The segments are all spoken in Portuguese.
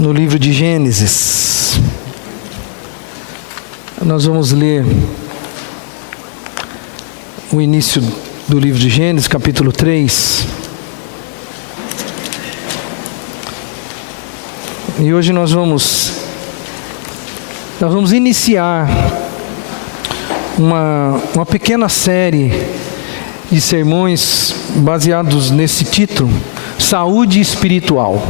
no livro de Gênesis. Nós vamos ler o início do livro de Gênesis, capítulo 3. E hoje nós vamos iniciar uma pequena série de sermões baseados nesse título, Saúde Espiritual.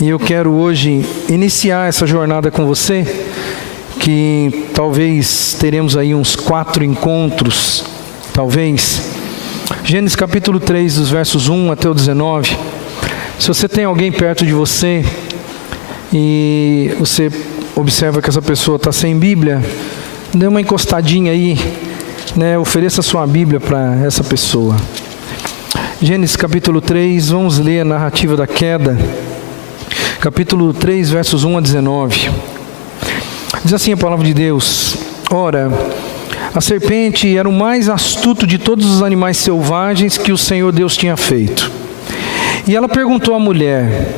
E eu quero hoje iniciar essa jornada com você, que talvez teremos aí uns 4 encontros, talvez. Gênesis capítulo 3, dos versos 1 até o 19. Se você tem alguém perto de você e você observa que essa pessoa está sem Bíblia, dê uma encostadinha aí, ofereça sua Bíblia para essa pessoa. Gênesis capítulo 3, vamos ler a narrativa da queda. Capítulo 3, versos 1 a 19. Diz assim a palavra de Deus: Ora, a serpente era o mais astuto de todos os animais selvagens que o Senhor Deus tinha feito. E ela perguntou à mulher: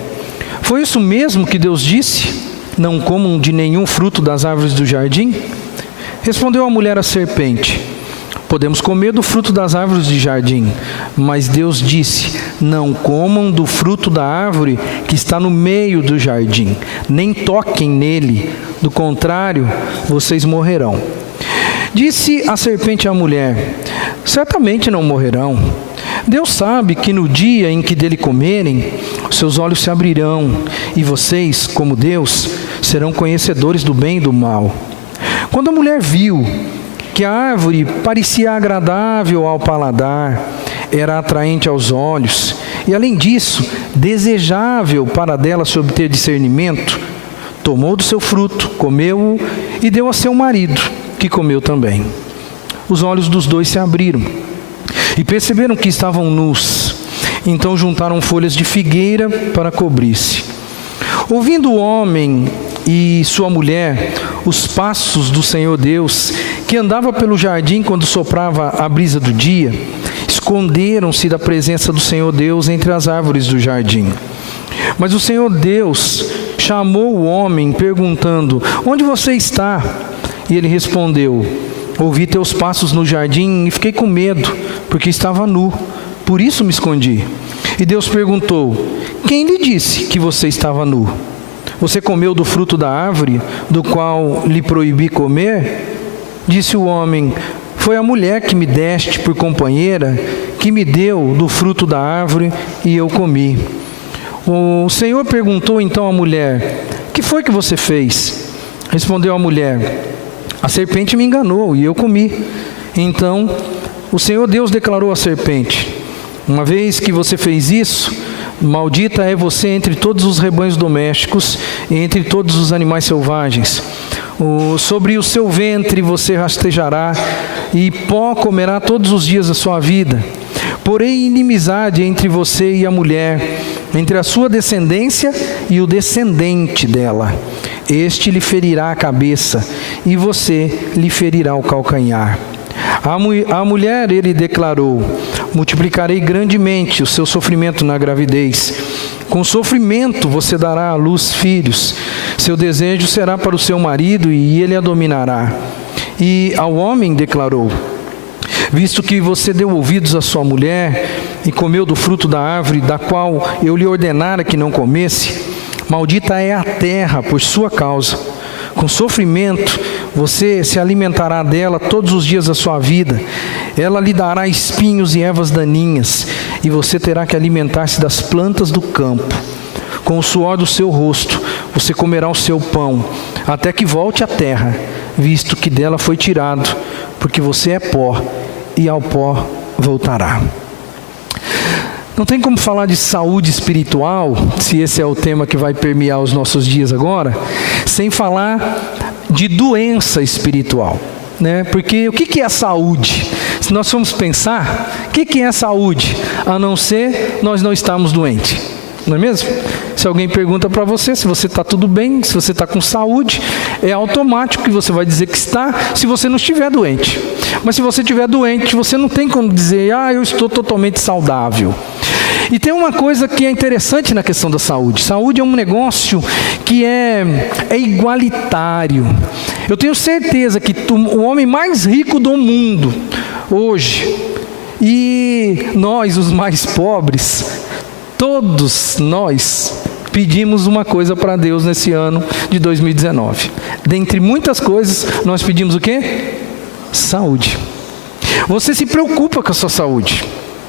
Foi isso mesmo que Deus disse? Não comam de nenhum fruto das árvores do jardim? Respondeu a mulher à serpente: Podemos comer do fruto das árvores de jardim, mas Deus disse: Não comam do fruto da árvore que está no meio do jardim, nem toquem nele, do contrário, vocês morrerão. Disse a serpente à mulher: Certamente não morrerão. Deus sabe que no dia em que dele comerem, seus olhos se abrirão, e vocês, como Deus, serão conhecedores do bem e do mal. Quando a mulher viu que a árvore parecia agradável ao paladar, era atraente aos olhos, e além disso, desejável para dela se obter discernimento, tomou do seu fruto, comeu-o e deu a seu marido, que comeu também. Os olhos dos dois se abriram, e perceberam que estavam nus. Então juntaram folhas de figueira para cobrir-se. Ouvindo o homem e sua mulher os passos do Senhor Deus, que andava pelo jardim quando soprava a brisa do dia, esconderam-se da presença do Senhor Deus entre as árvores do jardim. Mas o Senhor Deus chamou o homem, perguntando: Onde você está? E ele respondeu: Ouvi teus passos no jardim e fiquei com medo, porque estava nu, por isso me escondi. E Deus perguntou: Quem lhe disse que você estava nu? Você comeu do fruto da árvore, do qual lhe proibi comer? Disse o homem: Foi a mulher que me deste por companheira, que me deu do fruto da árvore, e eu comi. O Senhor perguntou então à mulher: Que foi que você fez? Respondeu a mulher: A serpente me enganou, e eu comi. Então o Senhor Deus declarou à serpente: Uma vez que você fez isso, maldita é você entre todos os rebanhos domésticos e entre todos os animais selvagens. Sobre o seu ventre você rastejará, e pó comerá todos os dias da sua vida. Porém, inimizade entre você e a mulher, entre a sua descendência e o descendente dela. Este lhe ferirá a cabeça, e você lhe ferirá o calcanhar. A mulher, ele declarou: Multiplicarei grandemente o seu sofrimento na gravidez. Com sofrimento você dará à luz filhos. Seu desejo será para o seu marido, e ele a dominará. E ao homem declarou: Visto que você deu ouvidos à sua mulher e comeu do fruto da árvore da qual eu lhe ordenara que não comesse, maldita é a terra por sua causa. Com sofrimento você se alimentará dela todos os dias da sua vida. Ela lhe dará espinhos e ervas daninhas, e você terá que alimentar-se das plantas do campo. Com o suor do seu rosto você comerá o seu pão, até que volte à terra, visto que dela foi tirado, porque você é pó, e ao pó voltará. Não tem como falar de saúde espiritual, se esse é o tema que vai permear os nossos dias agora, sem falar de doença espiritual, Porque o que é saúde? Se nós formos pensar, o que é saúde? A não ser nós não estarmos doentes, não é mesmo? Se alguém pergunta para você se você está tudo bem, se você está com saúde, é automático que você vai dizer que está, se você não estiver doente. Mas se você estiver doente, você não tem como dizer: eu estou totalmente saudável. E tem uma coisa que é interessante na questão da saúde. Saúde é um negócio que é igualitário. Eu tenho certeza que o homem mais rico do mundo hoje, e nós, os mais pobres, todos nós pedimos uma coisa para Deus nesse ano de 2019. Dentre muitas coisas, nós pedimos o quê? Saúde. Você se preocupa com a sua saúde,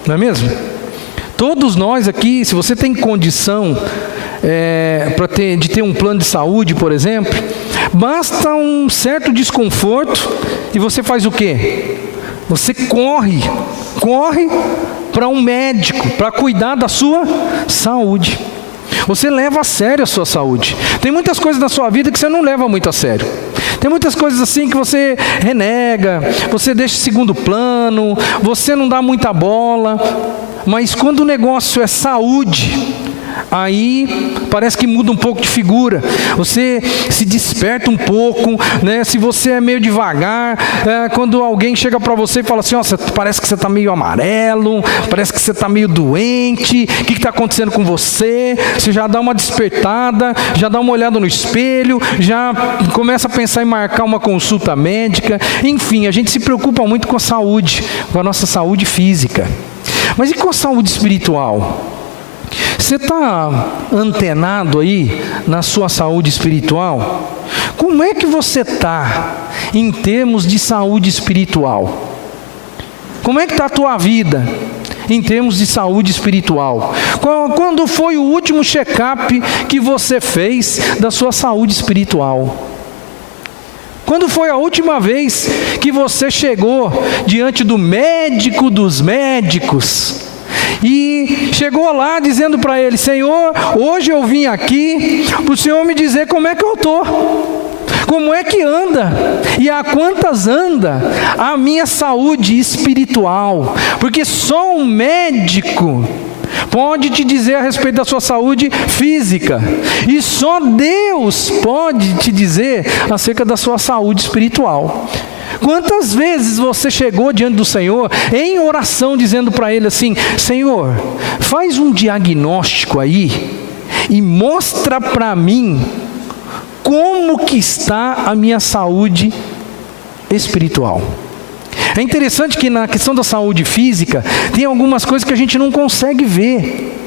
não é mesmo? Todos nós aqui, se você tem condição de ter um plano de saúde, por exemplo, basta um certo desconforto e você faz o quê? Você corre para um médico, para cuidar da sua saúde. Você leva a sério a sua saúde. Tem muitas coisas na sua vida que você não leva muito a sério. Tem muitas coisas assim que você renega, você deixa em segundo plano, você não dá muita bola. Mas quando o negócio é saúde, aí parece que muda um pouco de figura. Você se desperta um pouco, né? Se você é meio devagar, quando alguém chega para você e fala assim, parece que você está meio amarelo, parece que você está meio doente, o que está acontecendo com você? Você já dá uma despertada, já dá uma olhada no espelho, já começa a pensar em marcar uma consulta médica. Enfim, a gente se preocupa muito com a saúde, com a nossa saúde física. Mas e com a saúde espiritual? Você está antenado aí na sua saúde espiritual? Como é que você está em termos de saúde espiritual? Como é que está a tua vida em termos de saúde espiritual? Quando foi o último check-up que você fez da sua saúde espiritual? Quando foi a última vez que você chegou diante do médico dos médicos e chegou lá dizendo para ele, Senhor, hoje eu vim aqui para o Senhor me dizer como é que eu estou, como é que anda e a quantas anda a minha saúde espiritual, porque só um médico pode te dizer a respeito da sua saúde física, e só Deus pode te dizer acerca da sua saúde espiritual. Quantas vezes você chegou diante do Senhor em oração dizendo para Ele assim, Senhor, faz um diagnóstico aí e mostra para mim como que está a minha saúde espiritual. É interessante que na questão da saúde física, tem algumas coisas que a gente não consegue ver.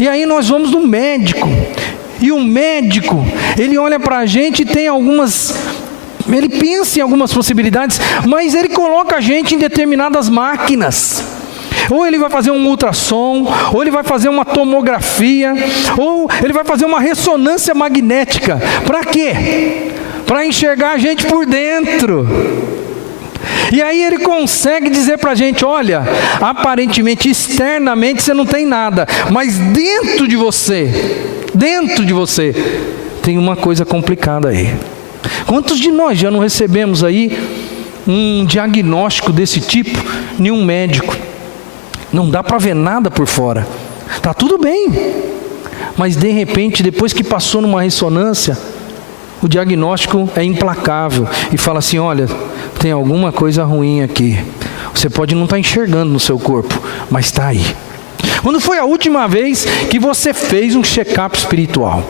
E aí nós vamos no médico, e o médico, ele olha para a gente e tem ele pensa em algumas possibilidades, mas ele coloca a gente em determinadas máquinas. Ou ele vai fazer um ultrassom, ou ele vai fazer uma tomografia, ou ele vai fazer uma ressonância magnética. Para quê? Para enxergar a gente por dentro. E aí ele consegue dizer para a gente, olha, aparentemente, externamente você não tem nada, mas dentro de você, tem uma coisa complicada aí. Quantos de nós já não recebemos aí um diagnóstico desse tipo, nenhum médico? Não dá para ver nada por fora, está tudo bem, mas de repente, depois que passou numa ressonância, o diagnóstico é implacável e fala assim, olha, tem alguma coisa ruim aqui. Você pode não estar enxergando no seu corpo, mas está aí. Quando foi a última vez que você fez um check-up espiritual?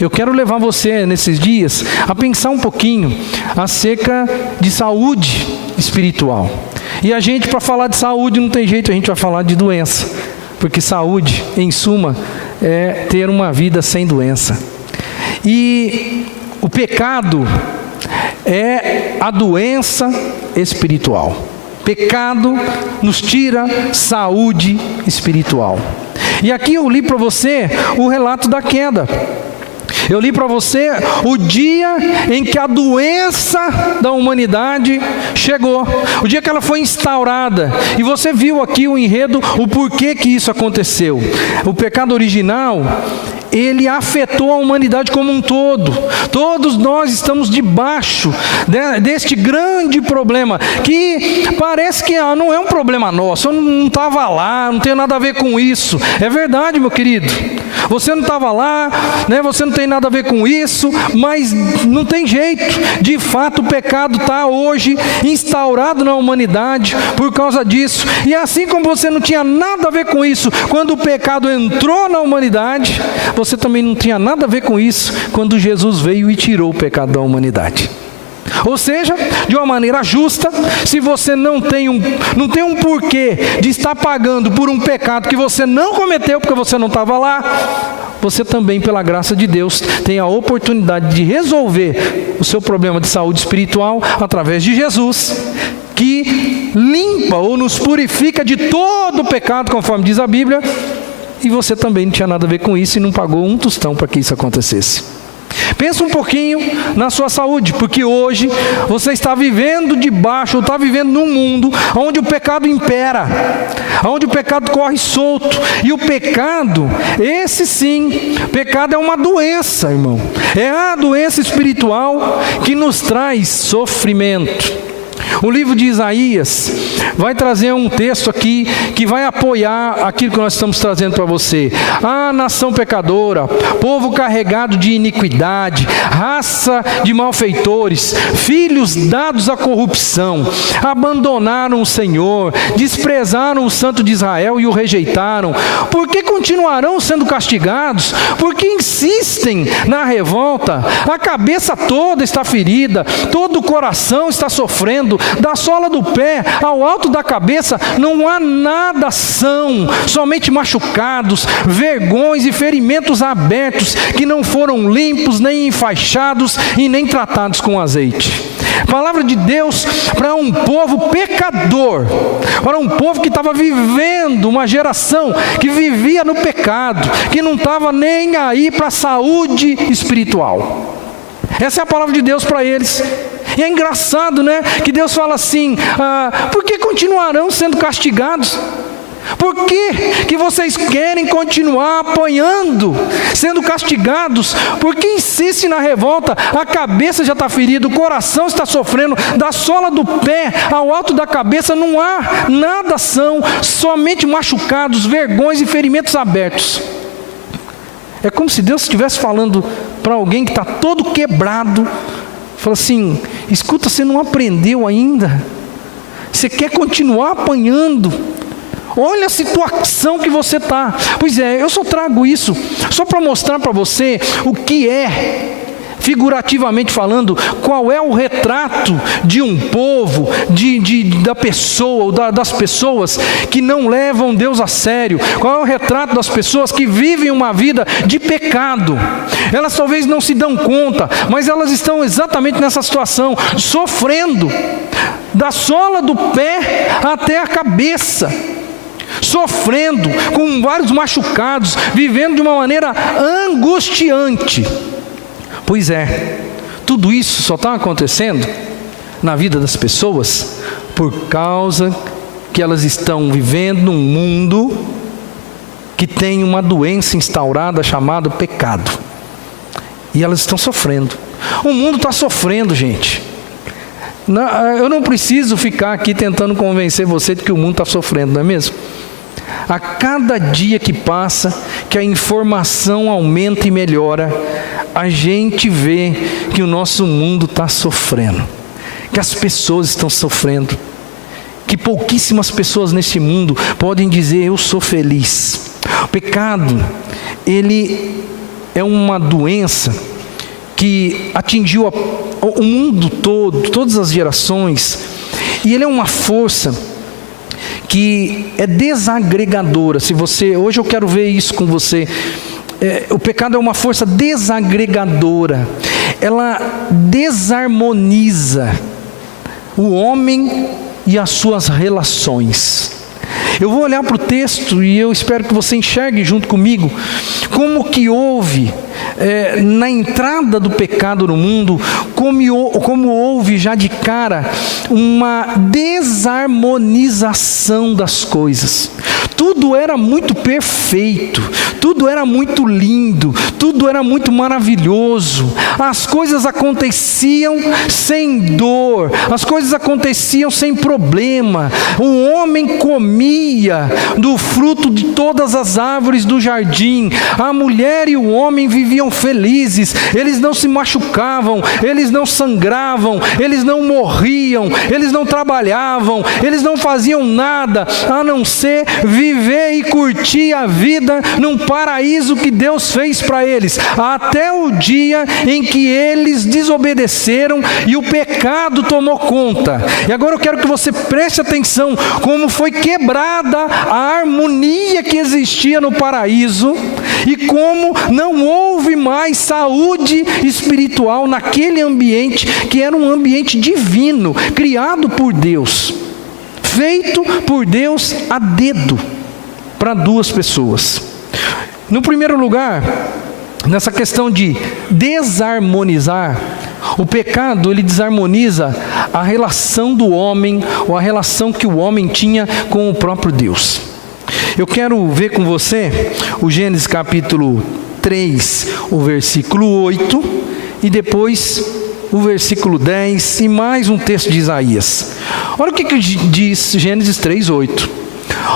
Eu quero levar você nesses dias a pensar um pouquinho acerca de saúde espiritual. E a gente, para falar de saúde, não tem jeito, a gente vai falar de doença. Porque saúde, em suma, é ter uma vida sem doença. E o pecado é a doença espiritual. Pecado nos tira saúde espiritual. E aqui eu li para você o relato da queda. Eu li para você o dia em que a doença da humanidade chegou, o dia que ela foi instaurada, e você viu aqui o enredo, o porquê que isso aconteceu. O pecado original, ele afetou a humanidade como um todo. Todos nós estamos debaixo deste grande problema, que parece que não é um problema nosso. Eu não estava lá, não tenho nada a ver com isso. É verdade, meu querido. Você não estava lá, né? Você não tem nada a ver com isso, mas não tem jeito. De fato, o pecado está hoje instaurado na humanidade por causa disso. E assim como você não tinha nada a ver com isso quando o pecado entrou na humanidade, você também não tinha nada a ver com isso quando Jesus veio e tirou o pecado da humanidade. Ou seja, de uma maneira justa, se você não tem um porquê de estar pagando por um pecado que você não cometeu porque você não estava lá, você também, pela graça de Deus, tem a oportunidade de resolver o seu problema de saúde espiritual através de Jesus, que limpa ou nos purifica de todo o pecado, conforme diz a Bíblia, e você também não tinha nada a ver com isso e não pagou um tostão para que isso acontecesse. Pensa um pouquinho na sua saúde, porque hoje você está vivendo debaixo, ou está vivendo num mundo onde o pecado impera, onde o pecado corre solto. E o pecado, esse sim, pecado é uma doença, irmão. É a doença espiritual que nos traz sofrimento. O livro de Isaías vai trazer um texto aqui que vai apoiar aquilo que nós estamos trazendo para você. Ah, nação pecadora, povo carregado de iniquidade, raça de malfeitores, filhos dados à corrupção, abandonaram o Senhor, desprezaram o Santo de Israel e o rejeitaram. Por que continuarão sendo castigados? Porque insistem na revolta. A cabeça toda está ferida, todo o coração está sofrendo. Da sola do pé ao alto da cabeça não há nada são, somente machucados, vergões e ferimentos abertos, que não foram limpos, nem enfaixados e nem tratados com azeite. Palavra de Deus para um povo pecador, para um povo que estava vivendo, uma geração que vivia no pecado, que não estava nem aí para a saúde espiritual. Essa é a palavra de Deus para eles. E é engraçado, né, que Deus fala assim, por que continuarão sendo castigados? Por que vocês querem continuar apanhando, sendo castigados? Por que insistem na revolta? A cabeça já está ferida, o coração está sofrendo, da sola do pé ao alto da cabeça não há nada são, somente machucados, vergões e ferimentos abertos. É como se Deus estivesse falando para alguém que está todo quebrado, fala assim, escuta, você não aprendeu ainda? Você quer continuar apanhando? Olha a situação que você está. Pois é, eu só trago isso só para mostrar para você o que é, figurativamente falando, qual é o retrato de um povo, da pessoa, ou das pessoas que não levam Deus a sério. Qual é o retrato das pessoas que vivem uma vida de pecado. Elas talvez não se dão conta, mas elas estão exatamente nessa situação, sofrendo, da sola do pé até a cabeça, sofrendo, com vários machucados, vivendo de uma maneira angustiante. Pois é, tudo isso só está acontecendo na vida das pessoas por causa que elas estão vivendo num mundo que tem uma doença instaurada chamada pecado. E elas estão sofrendo. O mundo está sofrendo, gente. Eu não preciso ficar aqui tentando convencer você de que o mundo está sofrendo, não é mesmo? A cada dia que passa, que a informação aumenta e melhora, a gente vê que o nosso mundo está sofrendo, que as pessoas estão sofrendo, que pouquíssimas pessoas nesse mundo podem dizer, eu sou feliz. O pecado, ele é uma doença que atingiu o mundo todo, todas as gerações, e ele é uma força que é desagregadora. Hoje eu quero ver isso com você. O pecado é uma força desagregadora. Ela desarmoniza o homem e as suas relações. Eu vou olhar para o texto e eu espero que você enxergue junto comigo como que houve na entrada do pecado no mundo, como houve já de cara uma desarmonização das coisas. Tudo era muito perfeito, tudo era muito lindo, tudo era muito maravilhoso. As coisas aconteciam sem dor, as coisas aconteciam sem problema. O homem comia do fruto de todas as árvores do jardim. A mulher e o homem viviam felizes, eles não se machucavam, eles não sangravam, eles não morriam, eles não trabalhavam, eles não faziam nada a não ser viver e curtir a vida num paraíso que Deus fez para eles, até o dia em que eles desobedeceram e o pecado tomou conta. E agora eu quero que você preste atenção como foi quebrada a harmonia que existia no paraíso e como não houve mais saúde espiritual naquele ambiente que era um ambiente divino, criado por Deus, feito por Deus a dedo para duas pessoas. No primeiro lugar, nessa questão de desarmonizar, o pecado ele desarmoniza a relação do homem, ou a relação que o homem tinha com o próprio Deus. Eu quero ver com você o Gênesis capítulo 3, o versículo 8, e depois o versículo 10 e mais um texto de Isaías. Olha o que diz Gênesis 3, 8.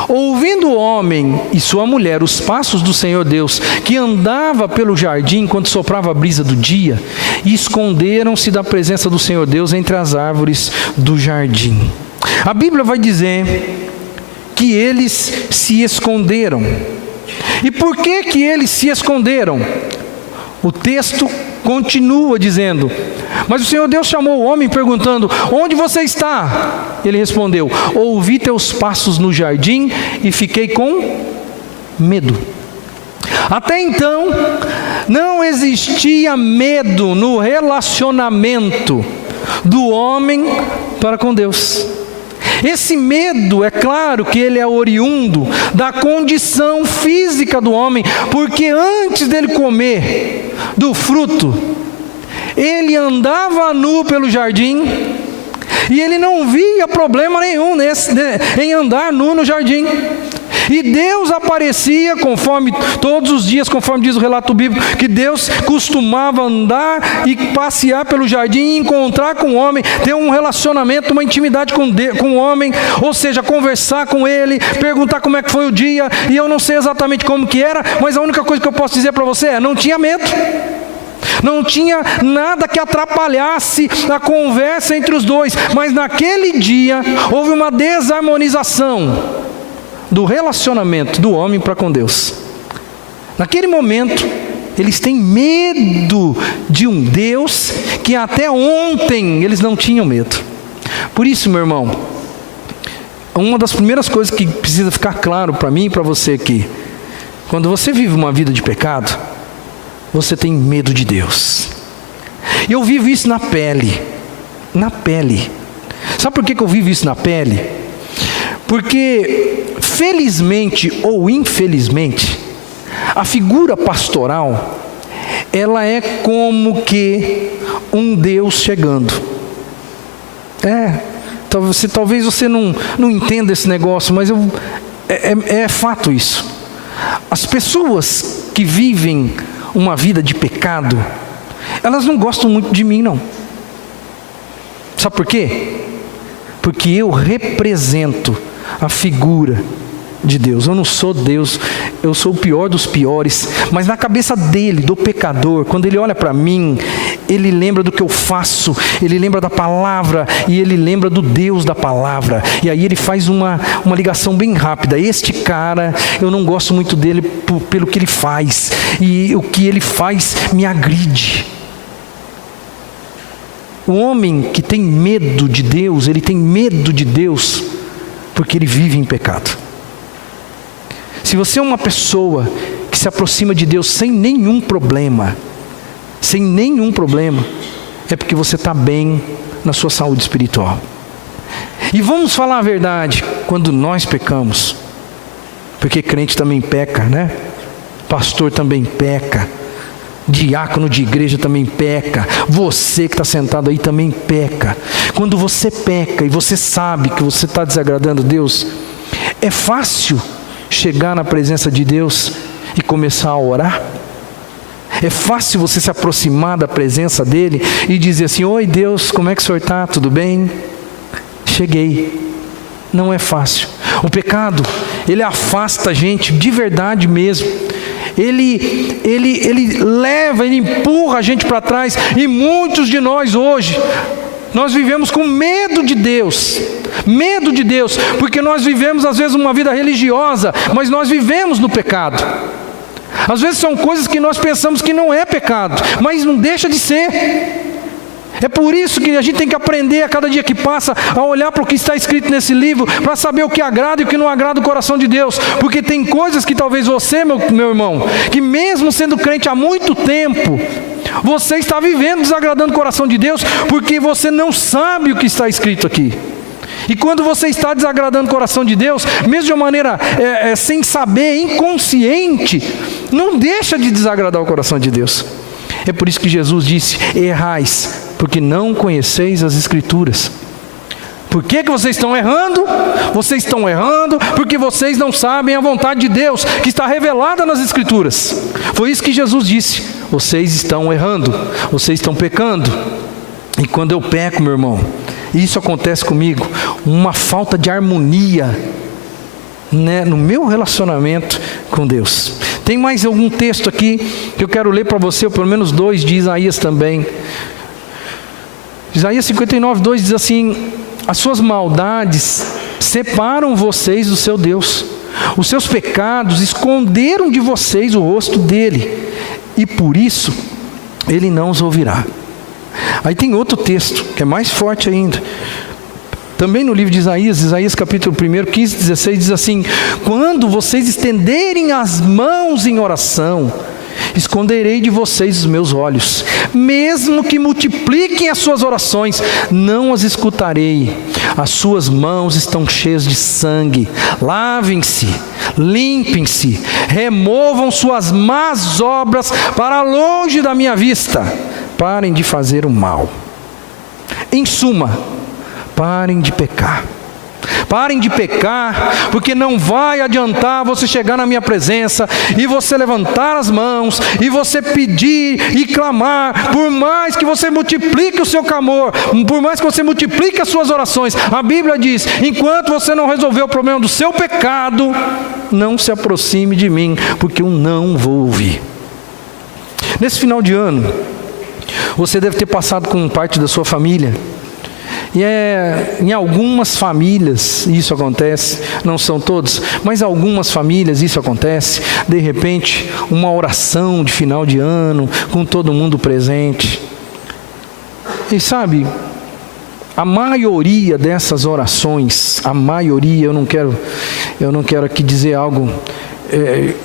Ouvindo o homem e sua mulher os passos do Senhor Deus, que andava pelo jardim enquanto soprava a brisa do dia, e esconderam-se da presença do Senhor Deus entre as árvores do jardim. A Bíblia vai dizer que eles se esconderam. E por que que eles se esconderam? O texto continua dizendo: mas o Senhor Deus chamou o homem perguntando: onde você está? Ele respondeu: ouvi teus passos no jardim e fiquei com medo. Até então, não existia medo no relacionamento do homem para com Deus. Esse medo, é claro que ele é oriundo da condição física do homem, porque antes dele comer do fruto, ele andava nu pelo jardim, e ele não via problema nenhum em andar nu no jardim. E Deus aparecia conforme, todos os dias, conforme diz o relato bíblico, que Deus costumava andar e passear pelo jardim e encontrar com o homem, ter um relacionamento, uma intimidade com o homem, ou seja, conversar com ele, perguntar como é que foi o dia. E eu não sei exatamente como que era, mas a única coisa que eu posso dizer para você é: não tinha medo. Não tinha nada que atrapalhasse a conversa entre os dois. Mas naquele dia houve uma desarmonização do relacionamento do homem para com Deus. Naquele momento, eles têm medo de um Deus que até ontem eles não tinham medo. Por isso, meu irmão, uma das primeiras coisas que precisa ficar claro para mim e para você aqui: quando você vive uma vida de pecado, você tem medo de Deus. E eu vivo isso na pele. Na pele. Sabe por que eu vivo isso na pele? Porque, felizmente ou infelizmente, a figura pastoral, ela é como que um Deus chegando. Talvez você não entenda esse negócio, mas é fato isso. As pessoas que vivem uma vida de pecado, elas não gostam muito de mim, não. Sabe por quê? Porque eu represento a figura de Deus. Eu não sou Deus, eu sou o pior dos piores, mas na cabeça dele, do pecador, quando ele olha para mim, ele lembra do que eu faço, ele lembra da palavra e ele lembra do Deus da palavra. E aí ele faz uma ligação bem rápida: este cara, eu não gosto muito dele pelo que ele faz, e o que ele faz me agride. O homem que tem medo de Deus, ele tem medo de Deus porque ele vive em pecado. Se você é uma pessoa que se aproxima de Deus sem nenhum problema, é porque você está bem na sua saúde espiritual. E vamos falar a verdade: quando nós pecamos, porque crente também peca, né? Pastor também peca, diácono de igreja também peca, você que está sentado aí também peca. Quando você peca e você sabe que você está desagradando a Deus, é fácil chegar na presença de Deus e começar a orar? É fácil você se aproximar da presença dele e dizer assim: oi Deus, como é que o senhor está? Tudo bem? Cheguei. Não é fácil. O pecado, ele afasta a gente de verdade mesmo. Ele leva, ele empurra a gente para trás. E muitos de nós hoje, nós vivemos com medo de Deus. Medo de Deus, porque nós vivemos às vezes uma vida religiosa, mas nós vivemos no pecado. Às vezes são coisas que nós pensamos que não é pecado, mas não deixa de ser. É por isso que a gente tem que aprender a cada dia que passa a olhar para o que está escrito nesse livro, para saber o que agrada e o que não agrada o coração de Deus. Porque tem coisas que talvez você, meu irmão, que mesmo sendo crente há muito tempo, você está vivendo desagradando o coração de Deus, porque você não sabe o que está escrito aqui. E quando você está desagradando o coração de Deus, mesmo de uma maneira sem saber, inconsciente, não deixa de desagradar o coração de Deus. É por isso que Jesus disse: errais, porque não conheceis as Escrituras. Por que vocês estão errando? Vocês estão errando porque vocês não sabem a vontade de Deus, que está revelada nas Escrituras. Foi isso que Jesus disse: vocês estão errando, vocês estão pecando. E quando eu peco, meu irmão, isso acontece comigo, uma falta de harmonia, né, no meu relacionamento com Deus. Tem mais algum texto aqui que eu quero ler para você, ou pelo menos 2 de Isaías também. Isaías 59:2 diz assim: as suas maldades separam vocês do seu Deus, os seus pecados esconderam de vocês o rosto dele, e por isso ele não os ouvirá. Aí tem outro texto que é mais forte ainda, também no livro de Isaías capítulo 1, 15, 16, diz assim: quando vocês estenderem as mãos em oração, esconderei de vocês os meus olhos. Mesmo que multipliquem as suas orações, não as escutarei. As suas mãos estão cheias de sangue. Lavem-se, limpem-se, removam suas más obras para longe da minha vista. Parem de fazer o mal. Em suma, parem de pecar. Parem de pecar, porque não vai adiantar você chegar na minha presença e você levantar as mãos e você pedir e clamar, por mais que você multiplique o seu clamor, por mais que você multiplique as suas orações. A Bíblia diz: enquanto você não resolver o problema do seu pecado, não se aproxime de mim, porque eu não vou ouvir. Nesse final de ano, você deve ter passado com parte da sua família. E em algumas famílias isso acontece, não são todos, mas algumas famílias isso acontece. De repente, uma oração de final de ano, com todo mundo presente. E sabe, a maioria dessas orações, a maioria, eu não quero aqui dizer algo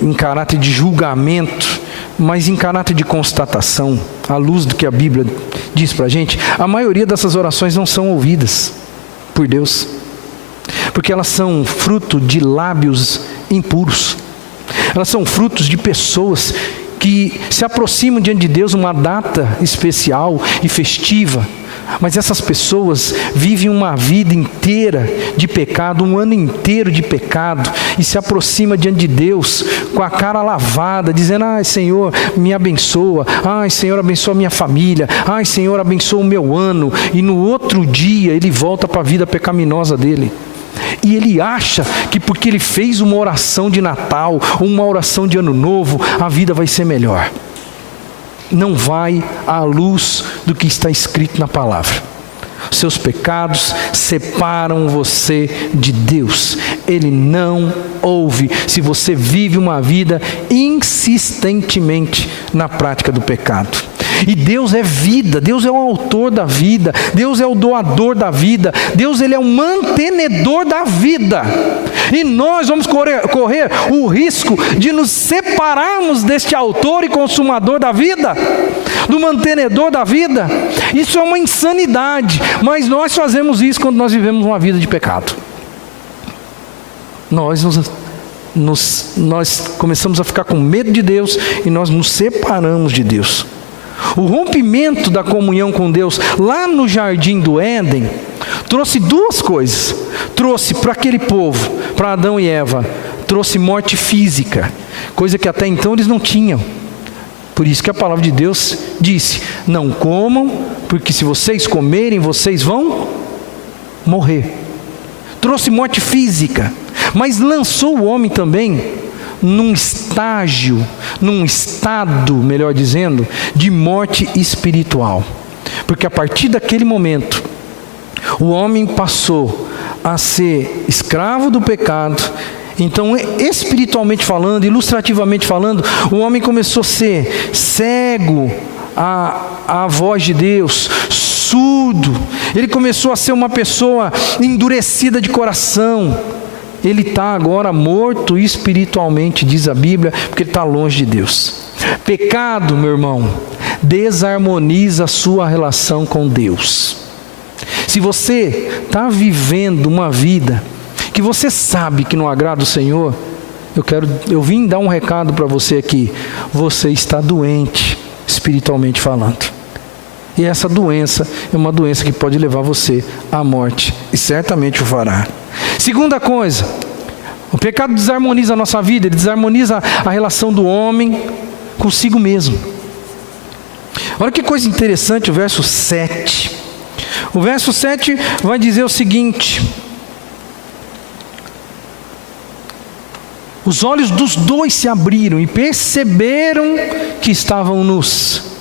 em caráter de julgamento, mas em caráter de constatação, à luz do que a Bíblia diz para a gente, a maioria dessas orações não são ouvidas por Deus, porque elas são fruto de lábios impuros, elas são frutos de pessoas que se aproximam diante de Deus numa data especial e festiva, mas essas pessoas vivem uma vida inteira de pecado, um ano inteiro de pecado, e se aproximam diante de Deus com a cara lavada, dizendo: ai Senhor, me abençoa, ai Senhor, abençoa minha família, ai Senhor, abençoa o meu ano, e no outro dia ele volta para a vida pecaminosa dele. E ele acha que porque ele fez uma oração de Natal, uma oração de Ano Novo, a vida vai ser melhor. Não vai à luz do que está escrito na palavra. Seus pecados separam você de Deus. Ele não ouve se você vive uma vida insistentemente na prática do pecado. E Deus é vida, Deus é o autor da vida, Deus é o doador da vida, Deus ele é o mantenedor da vida. E nós vamos correr o risco de nos separarmos deste autor e consumador da vida, do mantenedor da vida. Isso é uma insanidade, mas nós fazemos isso quando nós vivemos uma vida de pecado. Nós começamos a ficar com medo de Deus e nós nos separamos de Deus. O rompimento da comunhão com Deus lá no jardim do Éden trouxe 2 coisas. Trouxe para aquele povo, para Adão e Eva, trouxe morte física, coisa que até então eles não tinham. Por isso que a palavra de Deus disse: não comam, porque se vocês comerem, vocês vão morrer. Trouxe morte física, mas lançou o homem também num estado, melhor dizendo, de morte espiritual. Porque a partir daquele momento, o homem passou a ser escravo do pecado. Então, espiritualmente falando, ilustrativamente falando, o homem começou a ser cego à voz de Deus, surdo. Ele começou a ser uma pessoa endurecida de coração. Ele está agora morto espiritualmente, diz a Bíblia, porque ele está longe de Deus. Pecado, meu irmão, desarmoniza a sua relação com Deus. Se você está vivendo uma vida que você sabe que não agrada o Senhor, eu vim dar um recado para você aqui. Você está doente, espiritualmente falando. E essa doença é uma doença que pode levar você à morte, e certamente o fará. Segunda coisa, o pecado desarmoniza a nossa vida, ele desarmoniza a relação do homem consigo mesmo. Olha que coisa interessante o verso 7. O verso 7 vai dizer o seguinte: os olhos dos dois se abriram e perceberam que estavam nus.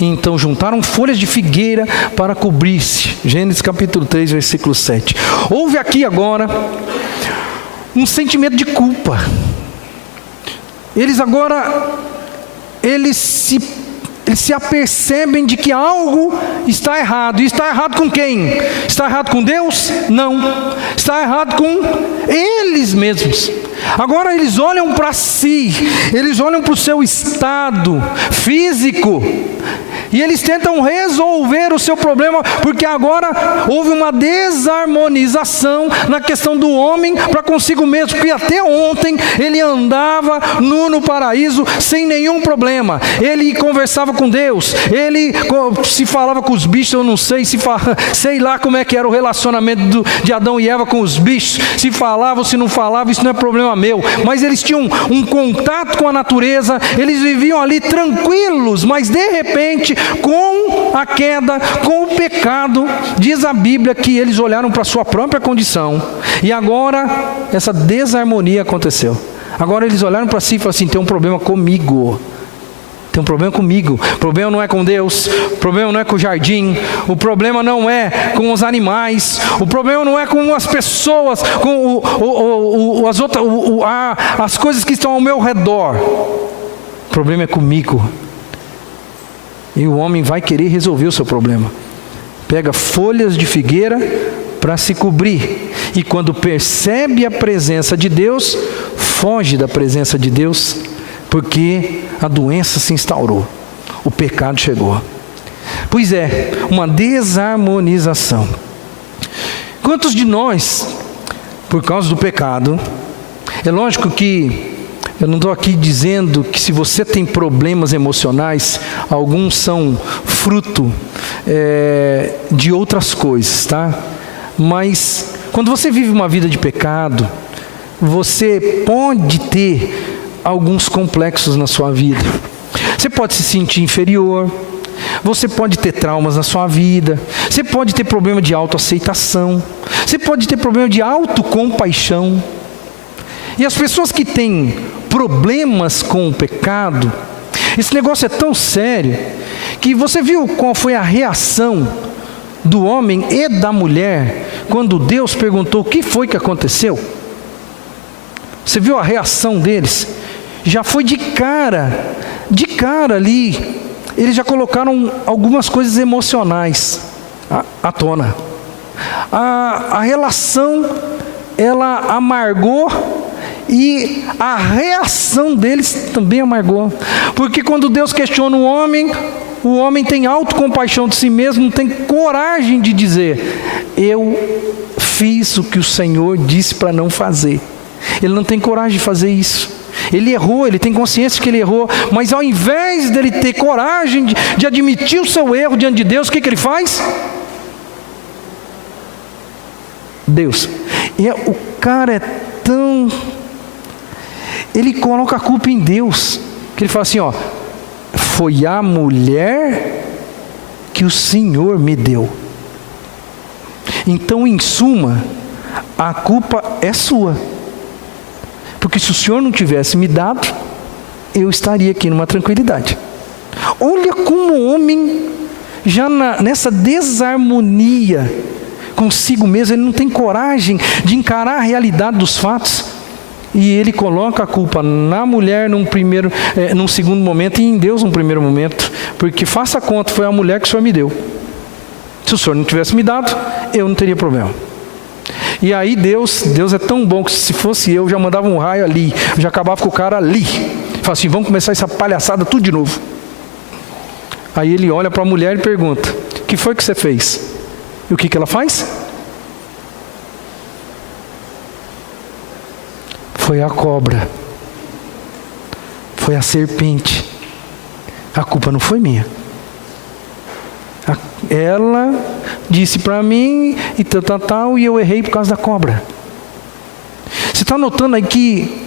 E então juntaram folhas de figueira para cobrir-se. Gênesis capítulo 3, versículo 7. Houve aqui agora um sentimento de culpa. Eles se apercebem de que algo está errado. E está errado com quem? Está errado com Deus? Não. Está errado com eles mesmos. Agora eles olham para si, eles olham para o seu estado físico, e eles tentam resolver o seu problema, porque agora houve uma desarmonização na questão do homem para consigo mesmo, porque até ontem ele andava nu no paraíso sem nenhum problema. Ele conversava com Deus, ele se falava com os bichos, eu não sei, sei lá como é que era o relacionamento de Adão e Eva com os bichos, se falava ou se não falava, isso não é problema meu, mas eles tinham um contato com a natureza, eles viviam ali tranquilos, mas de repente, com a queda, com o pecado, diz a Bíblia que eles olharam para a sua própria condição, e agora essa desarmonia aconteceu. Agora eles olharam para si e falaram assim: tem um problema comigo. Tem um problema comigo. O problema não é com Deus, o problema não é com o jardim, o problema não é com os animais, o problema não é com as pessoas, com as coisas que estão ao meu redor. O problema é comigo. E o homem vai querer resolver o seu problema. Pega folhas de figueira para se cobrir. E quando percebe a presença de Deus, foge da presença de Deus, porque a doença se instaurou, o pecado chegou. Pois é, uma desarmonização. Quantos de nós, por causa do pecado, é lógico que eu não estou aqui dizendo que se você tem problemas emocionais, alguns são fruto de outras coisas, tá? Mas quando você vive uma vida de pecado, você pode ter alguns complexos na sua vida. Você pode se sentir inferior, você pode ter traumas na sua vida, você pode ter problema de autoaceitação, você pode ter problema de autocompaixão. E as pessoas que têm problemas com o pecado, esse negócio é tão sério, que você viu qual foi a reação do homem e da mulher, quando Deus perguntou o que foi que aconteceu? Você viu a reação deles? Já foi de cara ali, eles já colocaram algumas coisas emocionais à tona. A relação, ela amargou, e a reação deles também amargou, porque quando Deus questiona o homem tem autocompaixão de si mesmo, não tem coragem de dizer: eu fiz o que o Senhor disse para não fazer. Ele não tem coragem de fazer isso. Ele errou, ele tem consciência que ele errou, mas ao invés dele ter coragem de admitir o seu erro diante de Deus, o que ele faz? Deus. E o cara é tão ele coloca a culpa em Deus. Que ele fala assim, ó, foi a mulher que o Senhor me deu. Então, em suma, a culpa é sua. Porque se o Senhor não tivesse me dado, eu estaria aqui numa tranquilidade. Olha como o homem, já nessa desarmonia consigo mesmo, ele não tem coragem de encarar a realidade dos fatos. E ele coloca a culpa na mulher num segundo momento e em Deus num primeiro momento. Porque faça conta, foi a mulher que o Senhor me deu. Se o Senhor não tivesse me dado, eu não teria problema. E aí Deus é tão bom que se fosse eu, já mandava um raio ali, já acabava com o cara ali. Fala assim, vamos começar essa palhaçada tudo de novo. Aí ele olha para a mulher e pergunta, o que foi que você fez? E o que ela faz? Foi a cobra. Foi a serpente. A culpa não foi minha. Ela disse para mim e tal, e eu errei por causa da cobra. Você está notando aí que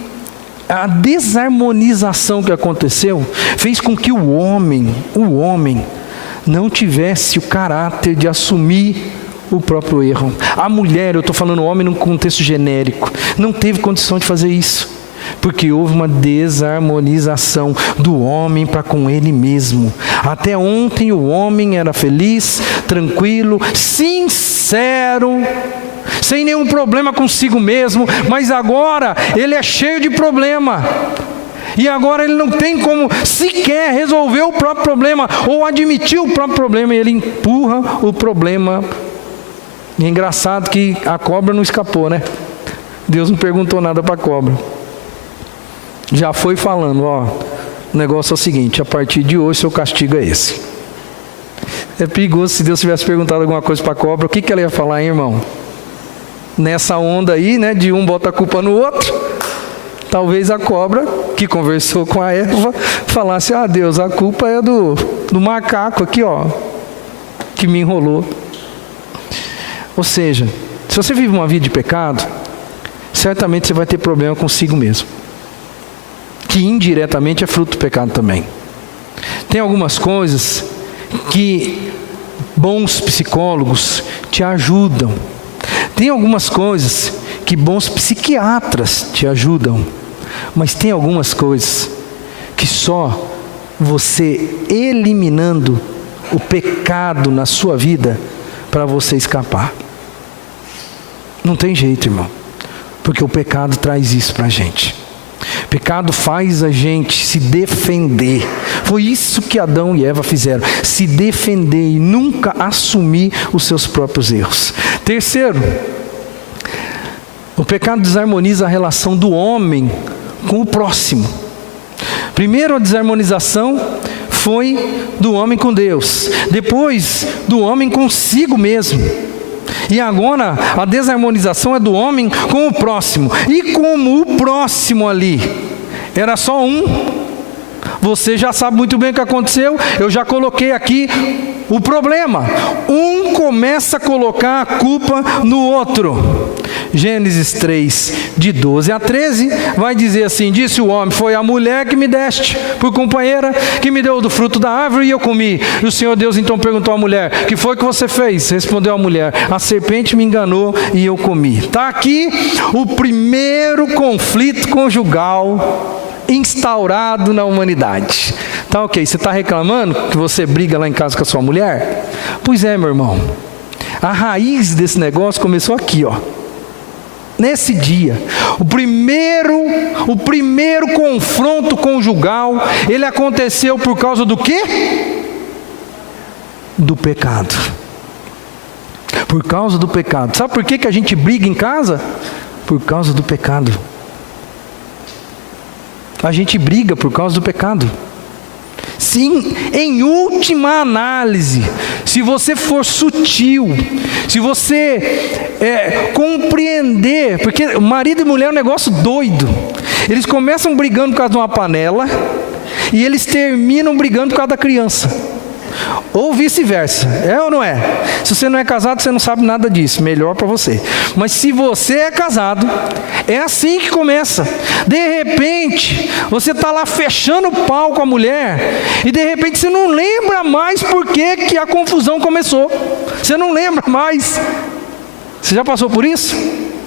a desarmonização que aconteceu fez com que o homem não tivesse o caráter de assumir o próprio erro. A mulher, eu estou falando homem num contexto genérico, não teve condição de fazer isso. Porque houve uma desarmonização do homem para com ele mesmo. Até ontem o homem era feliz, tranquilo, sincero, sem nenhum problema consigo mesmo, mas agora ele é cheio de problema. E agora ele não tem como sequer resolver o próprio problema, ou admitir o próprio problema, e ele empurra o problema. E é engraçado que a cobra não escapou, né? Deus não perguntou nada para a cobra. Já foi falando, ó, o negócio é o seguinte, a partir de hoje seu castigo é esse. É perigoso se Deus tivesse perguntado alguma coisa para a cobra, o que ela ia falar, hein, irmão? Nessa onda aí, né, de um bota a culpa no outro, talvez a cobra, que conversou com a Eva, falasse, Deus, a culpa é do macaco aqui, ó, que me enrolou. Ou seja, se você vive uma vida de pecado, certamente você vai ter problema consigo mesmo. Que indiretamente é fruto do pecado também. Tem algumas coisas que bons psicólogos te ajudam. Tem algumas coisas que bons psiquiatras te ajudam. Mas tem algumas coisas que só você eliminando o pecado na sua vida para você escapar. Não tem jeito, irmão. Porque o pecado traz isso para a gente. O pecado faz a gente se defender. Foi isso que Adão e Eva fizeram. Se defender e nunca assumir os seus próprios erros. Terceiro, o pecado desarmoniza a relação do homem com o próximo. Primeiro, a desarmonização foi do homem com Deus. Depois, do homem consigo mesmo. E agora a desarmonização é do homem com o próximo. E como o próximo ali era só um, você já sabe muito bem o que aconteceu. Eu já coloquei aqui o problema. Um começa a colocar a culpa no outro. Gênesis 3, de 12 a 13, vai dizer assim, disse o homem, foi a mulher que me deste por companheira, que me deu do fruto da árvore e eu comi. E o Senhor Deus então perguntou à mulher, que foi que você fez? Respondeu a mulher, a serpente me enganou e eu comi. Está aqui o primeiro conflito conjugal instaurado na humanidade. Tá ok, você está reclamando que você briga lá em casa com a sua mulher? Pois é, meu irmão, a raiz desse negócio começou aqui, ó. Nesse dia, o primeiro confronto conjugal, ele aconteceu por causa do quê? Do pecado. Por causa do pecado. Sabe por que a gente briga em casa? Por causa do pecado. A gente briga por causa do pecado. Sim, em última análise, se você for sutil, se você compreender, porque marido e mulher é um negócio doido. Eles começam brigando por causa de uma panela e eles terminam brigando por causa da criança. Ou vice-versa, é ou não é? Se você não é casado, você não sabe nada disso, melhor para você. Mas se você é casado, é assim que começa. De repente, você está lá fechando o pau com a mulher, e de repente você não lembra mais por que a confusão começou. Você não lembra mais. Você já passou por isso?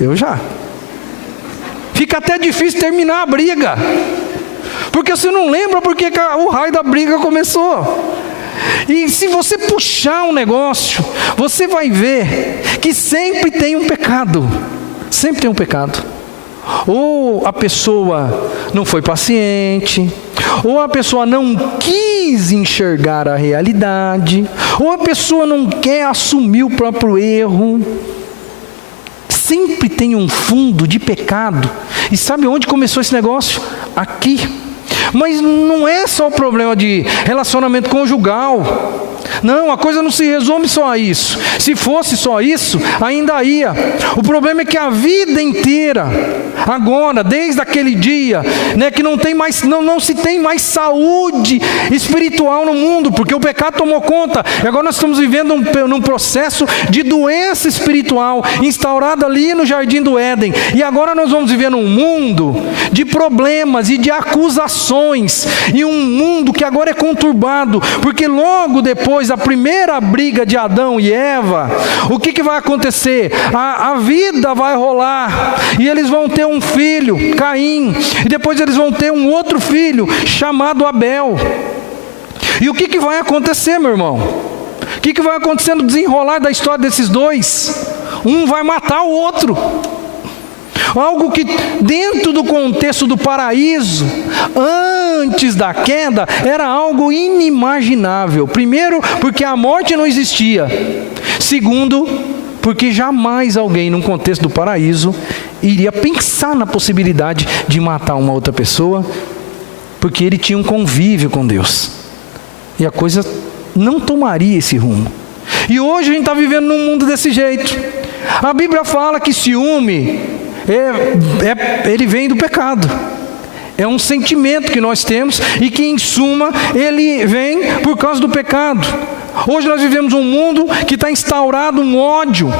Eu já. Fica até difícil terminar a briga, porque você não lembra por que o raio da briga começou. E se você puxar um negócio, você vai ver que sempre tem um pecado. Sempre tem um pecado. Ou a pessoa não foi paciente, ou a pessoa não quis enxergar a realidade, ou a pessoa não quer assumir o próprio erro. Sempre tem um fundo de pecado. E sabe onde começou esse negócio? Aqui. Mas não é só o problema de relacionamento conjugal. Não, a coisa não se resume só a isso. Se fosse só isso, ainda ia. O problema é que a vida inteira, agora, desde aquele dia, né, que não se tem mais saúde espiritual no mundo, porque o pecado tomou conta. E agora nós estamos vivendo num processo de doença espiritual, instaurada ali no Jardim do Éden. E agora nós vamos viver num mundo de problemas e de acusações, e um mundo que agora é conturbado, porque logo depois da primeira briga de Adão e Eva, o que vai acontecer? A vida vai rolar, e eles vão ter um filho, Caim, e depois eles vão ter um outro filho, chamado Abel. E o que vai acontecer, meu irmão? O que vai acontecer no desenrolar da história desses dois? Um vai matar o outro. Algo que dentro do contexto do paraíso, antes da queda, era algo inimaginável. Primeiro, porque a morte não existia. Segundo, porque jamais alguém, num contexto do paraíso, iria pensar na possibilidade de matar uma outra pessoa, porque ele tinha um convívio com Deus. E a coisa não tomaria esse rumo. E hoje a gente está vivendo num mundo desse jeito. A Bíblia fala que ciúme ele vem do pecado. É um sentimento que nós temos e que, em suma, ele vem por causa do pecado. Hoje nós vivemos um mundo que está instaurado um ódio.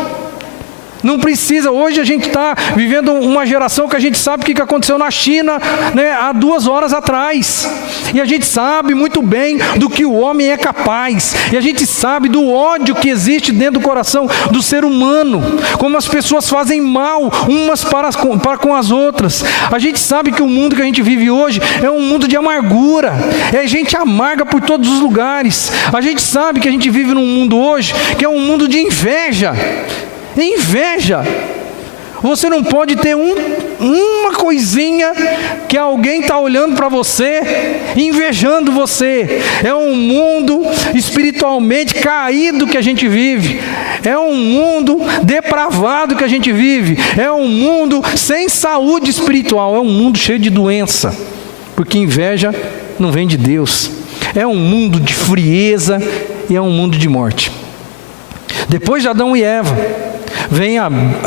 Não precisa, hoje a gente está vivendo uma geração que a gente sabe o que aconteceu na China, né, há 2 horas atrás. E a gente sabe muito bem do que o homem é capaz. E a gente sabe do ódio que existe dentro do coração do ser humano. Como as pessoas fazem mal umas para com as outras. A gente sabe que o mundo que a gente vive hoje é um mundo de amargura. É gente amarga por todos os lugares. A gente sabe que a gente vive num mundo hoje que é um mundo de inveja. Inveja. Você não pode ter uma coisinha que alguém está olhando para você, invejando você. É um mundo espiritualmente caído que a gente vive. É um mundo depravado que a gente vive. É um mundo sem saúde espiritual. É um mundo cheio de doença. Porque inveja não vem de Deus. É um mundo de frieza e é um mundo de morte. Depois de Adão e Eva, vem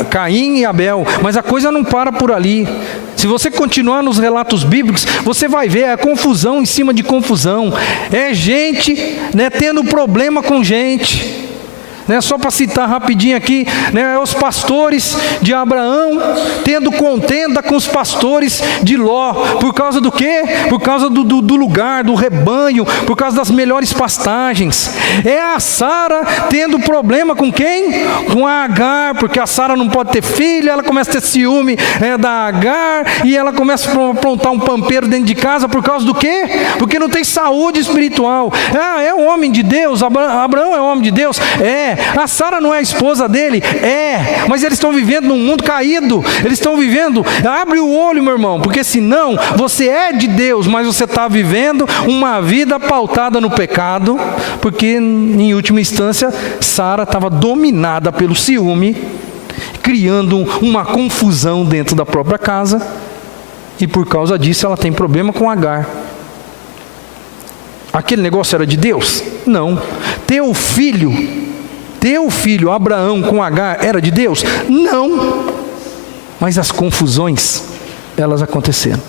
Caim e Abel, mas a coisa não para por ali. Se você continuar nos relatos bíblicos, você vai ver a confusão em cima de confusão. É gente, né, tendo problema com gente. Né, só para citar rapidinho aqui, né, os pastores de Abraão tendo contenda com os pastores de Ló. Por causa do quê? Por causa do lugar, do rebanho, por causa das melhores pastagens. É a Sara tendo problema com quem? Com a Agar, porque a Sara não pode ter filho, ela começa a ter ciúme da Agar, e ela começa a aprontar um pampeiro dentro de casa. Por causa do quê? Porque não tem saúde espiritual. É um homem de Deus, Abraão é um homem de Deus? A Sara não é a esposa dele? Mas eles estão vivendo num mundo caído. Eles estão vivendo, abre o olho, meu irmão, porque senão você é de Deus, mas você está vivendo uma vida pautada no pecado, porque em última instância Sara estava dominada pelo ciúme, criando uma confusão dentro da própria casa, e por causa disso ela tem problema com Agar. Aquele negócio era de Deus? Não. Teu filho Abraão com Agar era de Deus? Não. Mas as confusões, elas aconteceram.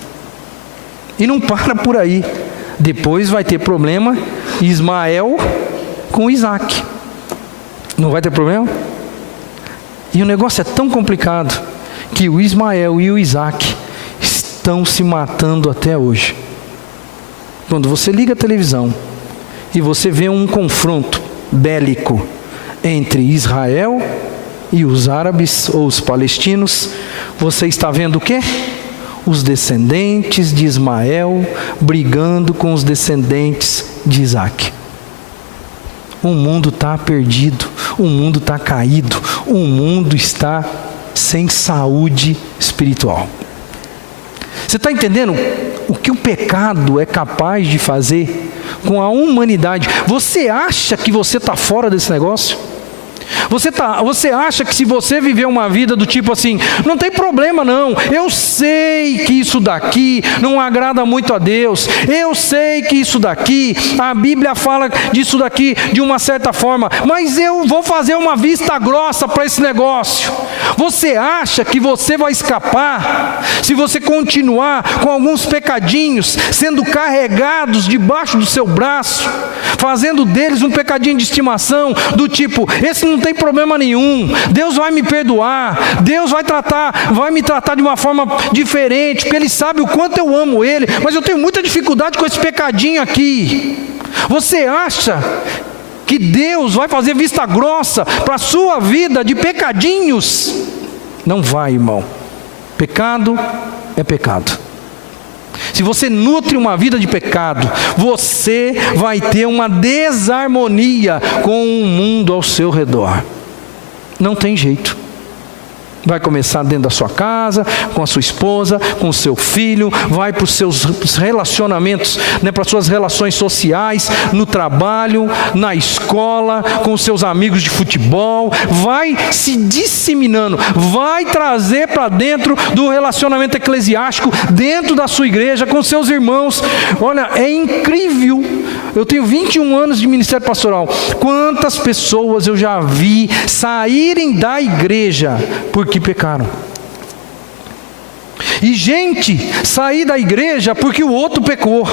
E não para por aí. Depois vai ter problema, Ismael com Isaac. Não vai ter problema? E o negócio é tão complicado que o Ismael e o Isaac estão se matando até hoje. Quando você liga a televisão e você vê um confronto bélico entre Israel e os árabes ou os palestinos, você está vendo o quê? Os descendentes de Ismael brigando com os descendentes de Isaac. O mundo está perdido, o mundo está caído, o mundo está sem saúde espiritual. Você está entendendo o que o pecado é capaz de fazer com a humanidade? Você acha que você está fora desse negócio? Você acha que se você viver uma vida do tipo assim, não tem problema não, eu sei que isso daqui não agrada muito a Deus, eu sei que isso daqui, a Bíblia fala disso daqui de uma certa forma, mas eu vou fazer uma vista grossa para esse negócio. Você acha que você vai escapar se você continuar com alguns pecadinhos sendo carregados debaixo do seu braço, fazendo deles um pecadinho de estimação, do tipo, esse não tem problema nenhum, Deus vai me perdoar, Deus vai me tratar de uma forma diferente, porque Ele sabe o quanto eu amo Ele, mas eu tenho muita dificuldade com esse pecadinho aqui. Você acha que Deus vai fazer vista grossa para a sua vida de pecadinhos? Não vai, irmão. Pecado é pecado. Se você nutre uma vida de pecado, você vai ter uma desarmonia com o mundo ao seu redor. Não tem jeito. Vai começar dentro da sua casa, com a sua esposa, com o seu filho, vai para os seus relacionamentos, para as suas relações sociais, no trabalho, na escola, com os seus amigos de futebol, vai se disseminando, vai trazer para dentro do relacionamento eclesiástico, dentro da sua igreja, com seus irmãos. Olha, é incrível. Eu tenho 21 anos de ministério pastoral. Quantas pessoas eu já vi saírem da igreja porque pecaram. E gente sair da igreja porque o outro pecou.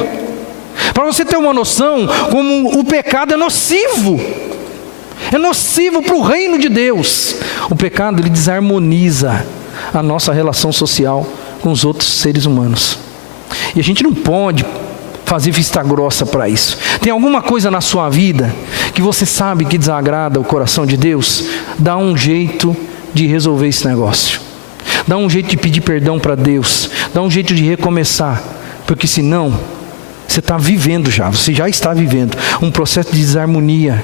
Para você ter uma noção, como o pecado é nocivo. É nocivo para o reino de Deus. O pecado, ele desarmoniza a nossa relação social com os outros seres humanos. E a gente não pode fazer vista grossa para isso. Tem alguma coisa na sua vida que você sabe que desagrada o coração de Deus? Dá um jeito de resolver esse negócio. Dá um jeito de pedir perdão para Deus. Dá um jeito de recomeçar. Porque senão, você já está vivendo um processo de desarmonia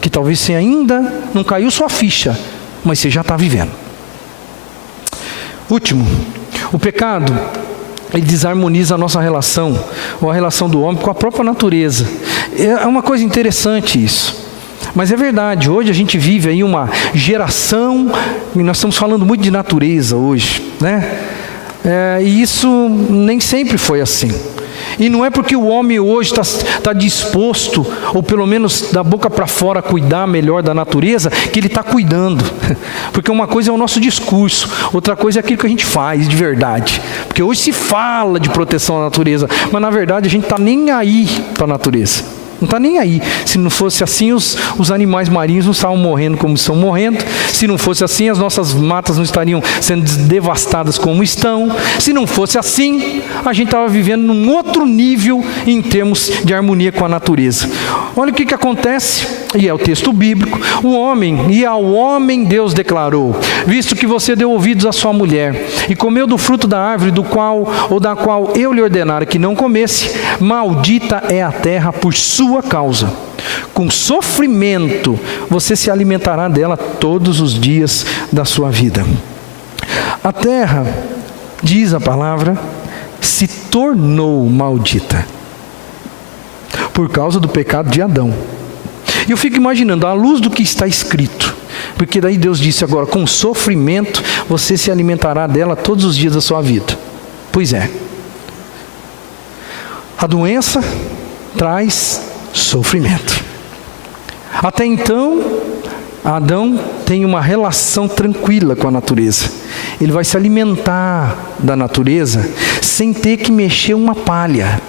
que talvez você ainda não caiu sua ficha, mas você já está vivendo. Último, o pecado, ele desarmoniza a nossa relação, ou a relação do homem com a própria natureza. É uma coisa interessante isso. Mas é verdade, hoje a gente vive aí uma geração, e nós estamos falando muito de natureza hoje, né? E isso nem sempre foi assim. E não é porque o homem hoje está disposto, ou pelo menos da boca para fora, a cuidar melhor da natureza, que ele está cuidando. Porque uma coisa é o nosso discurso, outra coisa é aquilo que a gente faz de verdade. Porque hoje se fala de proteção à natureza, mas na verdade a gente está nem aí para a natureza. Não está nem aí. Se não fosse assim, os animais marinhos não estavam morrendo como estão morrendo. Se não fosse assim, as nossas matas não estariam sendo devastadas como estão. Se não fosse assim, a gente estava vivendo num outro nível em termos de harmonia com a natureza. Olha o que acontece, e é o texto bíblico. E ao homem Deus declarou: visto que você deu ouvidos à sua mulher, e comeu do fruto da árvore da qual eu lhe ordenara que não comesse, maldita é a terra por sua causa. Com sofrimento você se alimentará dela todos os dias da sua vida. A terra, diz a palavra, se tornou maldita por causa do pecado de Adão. E eu fico imaginando, à luz do que está escrito, porque daí Deus disse agora: com sofrimento você se alimentará dela todos os dias da sua vida. Pois é, a doença traz sofrimento. Até então, Adão tem uma relação tranquila com a natureza. Ele vai se alimentar da natureza sem ter que mexer uma palha.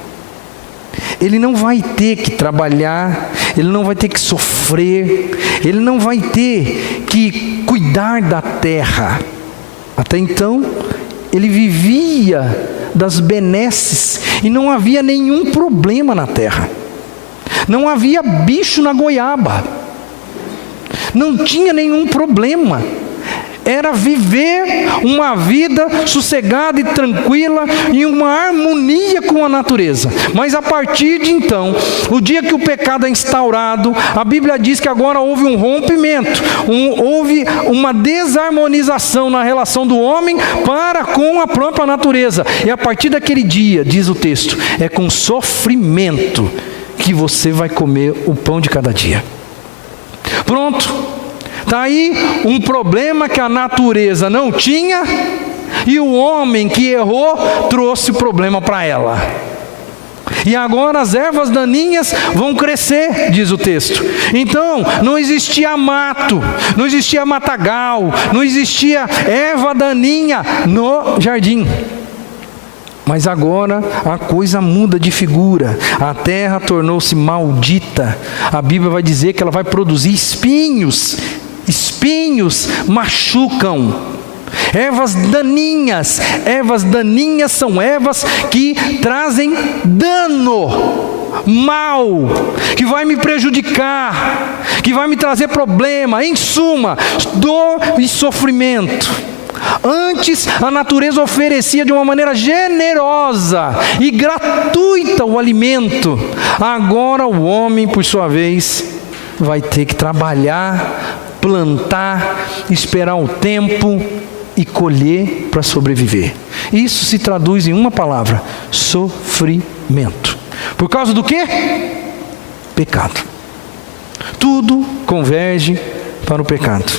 ele não vai ter que trabalhar, ele não vai ter que sofrer, ele não vai ter que cuidar da terra. Até então, ele vivia das benesses e não havia nenhum problema na terra. Não havia bicho na goiaba. Não tinha nenhum problema. Era viver uma vida sossegada e tranquila, em uma harmonia com a natureza. Mas a partir de então, o dia que o pecado é instaurado, a Bíblia diz que agora houve um rompimento, houve uma desarmonização na relação do homem para com a própria natureza. E a partir daquele dia, diz o texto, é com sofrimento que você vai comer o pão de cada dia. Pronto. Está aí um problema que a natureza não tinha, e o homem que errou trouxe o problema para ela. E agora as ervas daninhas vão crescer, diz o texto. Então, não existia mato, não existia matagal, não existia erva daninha no jardim. Mas agora a coisa muda de figura, a terra tornou-se maldita. A Bíblia vai dizer que ela vai produzir espinhos. Espinhos machucam. Ervas daninhas são ervas que trazem dano, mal, que vai me prejudicar, que vai me trazer problema, em suma, dor e sofrimento. Antes a natureza oferecia de uma maneira generosa e gratuita o alimento. Agora o homem, por sua vez, vai ter que trabalhar, plantar, esperar o tempo e colher para sobreviver. Isso se traduz em uma palavra: sofrimento. Por causa do quê? Pecado. Tudo converge para o pecado.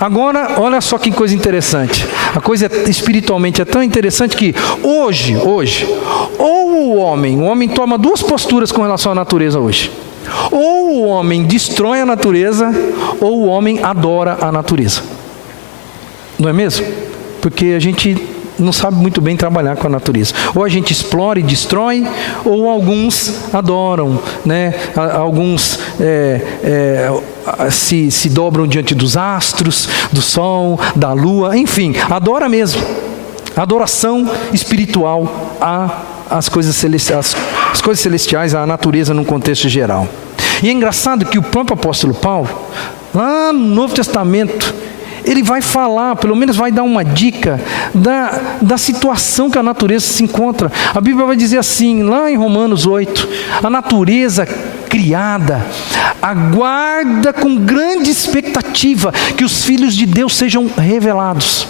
Agora, olha só que coisa interessante. A coisa espiritualmente é tão interessante que hoje, ou o homem toma duas posturas com relação à natureza hoje. Ou o homem destrói a natureza, ou o homem adora a natureza. Não é mesmo? Porque a gente não sabe muito bem trabalhar com a natureza. Ou a gente explora e destrói, ou alguns adoram, né? Alguns se dobram diante dos astros, do sol, da lua, enfim, adora mesmo. Adoração espiritual às coisas celestiais, à natureza num contexto geral. E é engraçado que o próprio apóstolo Paulo, lá no Novo Testamento, ele vai falar, pelo menos vai dar uma dica da situação que a natureza se encontra. A Bíblia vai dizer assim, lá em Romanos 8, a natureza criada aguarda com grande expectativa que os filhos de Deus sejam revelados.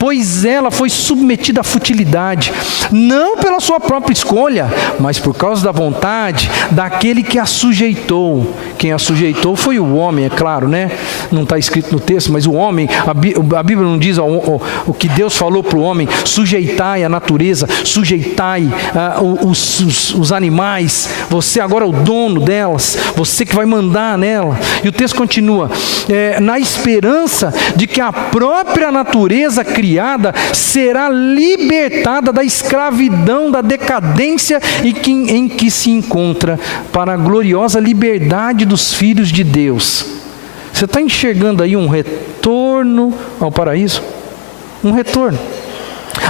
Pois ela foi submetida à futilidade, não pela sua própria escolha, mas por causa da vontade daquele que a sujeitou. Quem a sujeitou foi o homem, é claro, né? Não está escrito no texto, mas o homem, a Bíblia não diz o que Deus falou para o homem: sujeitai a natureza, sujeitai os animais, você agora é o dono delas, você que vai mandar nela. E o texto continua, na esperança de que a própria natureza criada será libertada da escravidão, da decadência em que se encontra, para a gloriosa liberdade dos filhos de Deus. Você está enxergando aí um retorno ao paraíso? Um retorno.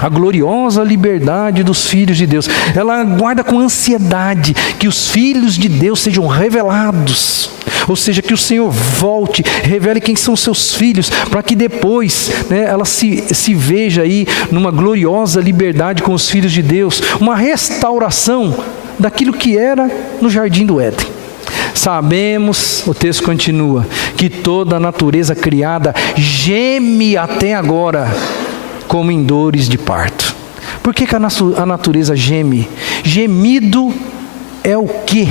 A gloriosa liberdade dos filhos de Deus. Ela aguarda com ansiedade que os filhos de Deus sejam revelados. Ou seja, que o Senhor volte, revele quem são seus filhos, para que depois, né, ela se veja aí numa gloriosa liberdade com os filhos de Deus. Uma restauração daquilo que era no jardim do Éden. Sabemos, o texto continua, que toda a natureza criada geme até agora, como em dores de parto. Por que a natureza geme? Gemido é o quê?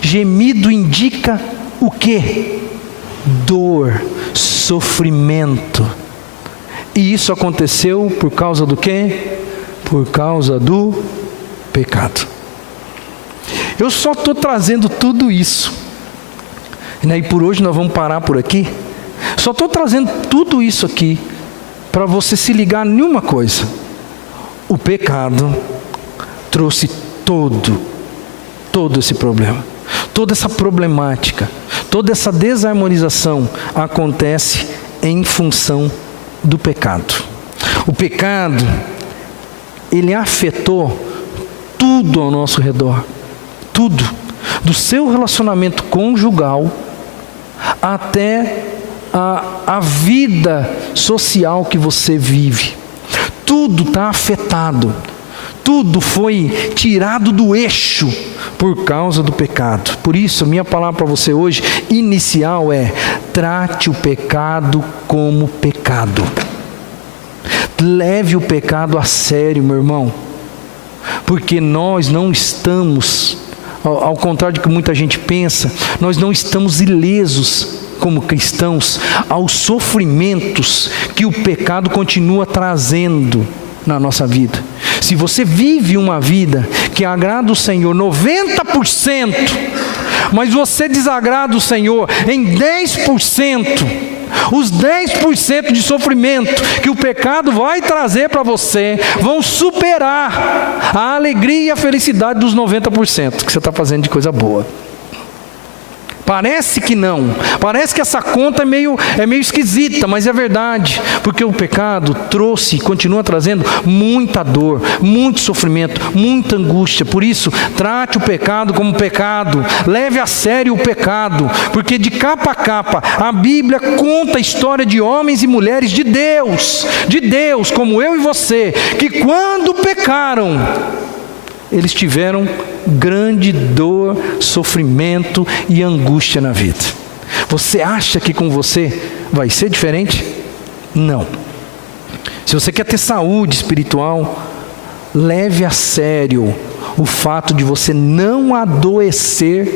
Gemido indica o quê? Dor, sofrimento. E isso aconteceu por causa do quê? Por causa do pecado. Eu só estou trazendo tudo isso, e por hoje nós vamos parar por aqui. Só estou trazendo tudo isso aqui para você se ligar em uma coisa: o pecado trouxe todo todo esse problema, toda essa problemática, toda essa desarmonização acontece em função do pecado. O pecado, ele afetou tudo ao nosso redor, tudo, do seu relacionamento conjugal até a vida social que você vive. Tudo está afetado, tudo foi tirado do eixo por causa do pecado. Por isso, a minha palavra para você hoje, inicial, é: trate o pecado como pecado. Leve o pecado a sério, meu irmão, porque nós não estamos, ao contrário do que muita gente pensa, nós não estamos ilesos como cristãos aos sofrimentos que o pecado continua trazendo na nossa vida. Se você vive uma vida que agrada o Senhor 90%, mas você desagrada o Senhor em 10%, os 10% de sofrimento que o pecado vai trazer para você vão superar a alegria e a felicidade dos 90% que você está fazendo de coisa boa. Parece que não, parece que essa conta é meio esquisita, mas é verdade, porque o pecado trouxe e continua trazendo muita dor, muito sofrimento, muita angústia. Por isso, trate o pecado como pecado, leve a sério o pecado, porque de capa a capa a Bíblia conta a história de homens e mulheres de Deus, como eu e você, que quando pecaram, eles tiveram grande dor, sofrimento e angústia na vida. Você acha que com você vai ser diferente? Não. Se você quer ter saúde espiritual, leve a sério o fato de você não adoecer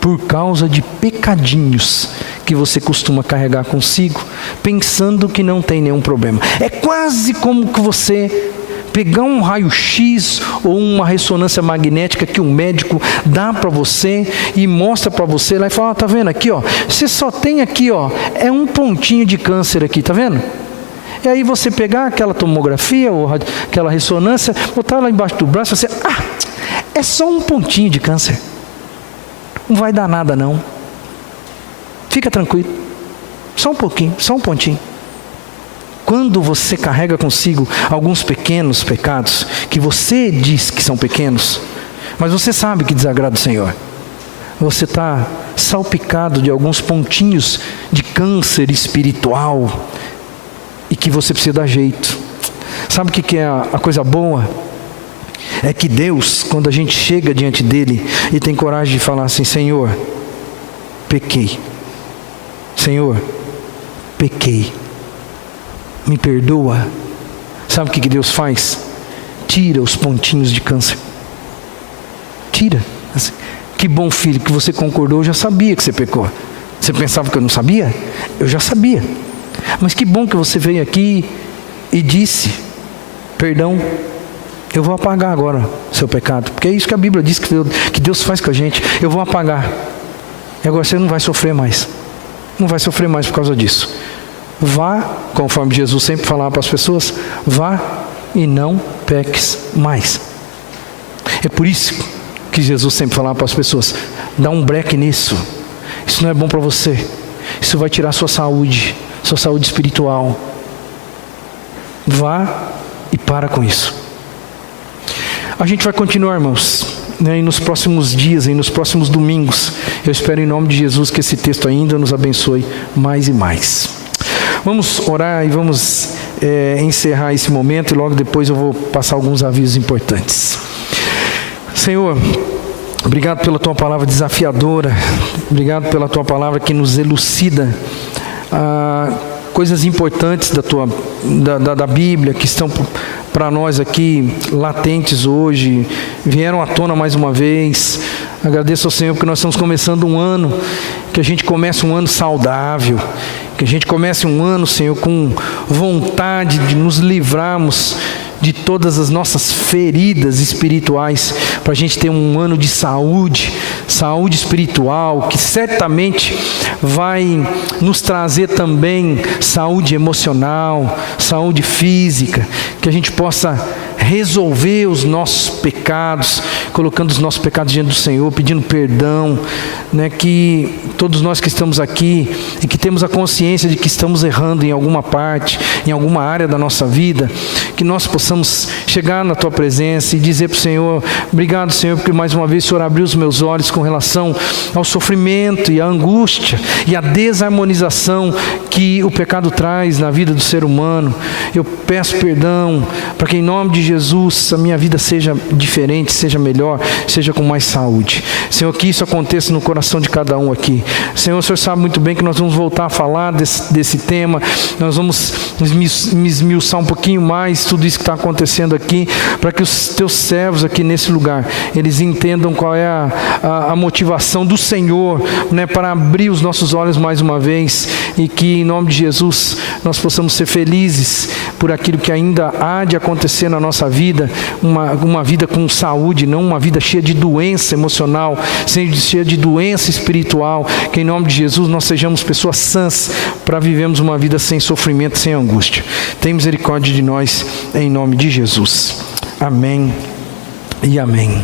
por causa de pecadinhos que você costuma carregar consigo, pensando que não tem nenhum problema. É quase como que você pegar um raio-x ou uma ressonância magnética que um médico dá para você e mostra para você lá e fala: tá vendo aqui, ó, você só tem aqui, ó, é um pontinho de câncer aqui, tá vendo? E aí você pegar aquela tomografia ou aquela ressonância, botar lá embaixo do braço e você: é só um pontinho de câncer, não vai dar nada não, fica tranquilo, só um pouquinho, só um pontinho. Quando você carrega consigo alguns pequenos pecados, que você diz que são pequenos, mas você sabe que desagrada o Senhor, você está salpicado de alguns pontinhos de câncer espiritual, e que você precisa dar jeito. Sabe o que é a coisa boa? É que Deus, quando a gente chega diante dele e tem coragem de falar assim: Senhor, pequei, Senhor, pequei, me perdoa. Sabe o que Deus faz? Tira os pontinhos de câncer. Tira. Assim, que bom, filho, que você concordou. Eu já sabia que você pecou. Você pensava que eu não sabia? Eu já sabia. Mas que bom que você veio aqui e disse: perdão, eu vou apagar agora o seu pecado. Porque é isso que a Bíblia diz que Deus faz com a gente. Eu vou apagar. E agora você não vai sofrer mais. Não vai sofrer mais por causa disso. Vá, conforme Jesus sempre falava para as pessoas, vá e não peques mais. É por isso que Jesus sempre falava para as pessoas: dá um break nisso, isso não é bom para você, isso vai tirar sua saúde espiritual. Vá e para com isso. A gente vai continuar, irmãos, e nos próximos dias, e nos próximos domingos, eu espero em nome de Jesus que esse texto ainda nos abençoe mais e mais. Vamos orar e vamos encerrar esse momento, e logo depois eu vou passar alguns avisos importantes. Senhor, obrigado pela Tua palavra desafiadora, obrigado pela Tua palavra que nos elucida coisas importantes da Bíblia, que estão para nós aqui latentes hoje, vieram à tona mais uma vez. Agradeço ao Senhor porque nós estamos começando um ano, que a gente comece um ano saudável, que a gente comece um ano, Senhor, com vontade de nos livrarmos de todas as nossas feridas espirituais, para a gente ter um ano de saúde espiritual, que certamente vai nos trazer também saúde emocional, saúde física, que a gente possa resolver os nossos pecados, colocando os nossos pecados diante do Senhor, pedindo perdão, né? Que todos nós que estamos aqui e que temos a consciência de que estamos errando em alguma parte, em alguma área da nossa vida, que nós possamos chegar na Tua presença e dizer para o Senhor: obrigado, Senhor, porque mais uma vez o Senhor abriu os meus olhos com relação ao sofrimento e à angústia e à desarmonização que o pecado traz na vida do ser humano. Eu peço perdão para que em nome de Jesus a minha vida seja diferente, seja melhor, seja com mais saúde. Senhor, que isso aconteça no coração de cada um aqui. Senhor, o Senhor sabe muito bem que nós vamos voltar a falar desse tema, nós vamos esmiuçar um pouquinho mais tudo isso que está acontecendo aqui, para que os Teus servos aqui nesse lugar, eles entendam qual é a motivação do Senhor, né, para abrir os nossos olhos mais uma vez, e que em nome de Jesus nós possamos ser felizes por aquilo que ainda há de acontecer na nossa vida, uma vida com saúde, não uma vida cheia de doença emocional, cheia de doença espiritual. Que em nome de Jesus nós sejamos pessoas sãs para vivermos uma vida sem sofrimento, sem angústia. Tem misericórdia de nós, em nome de Jesus. Amém e amém.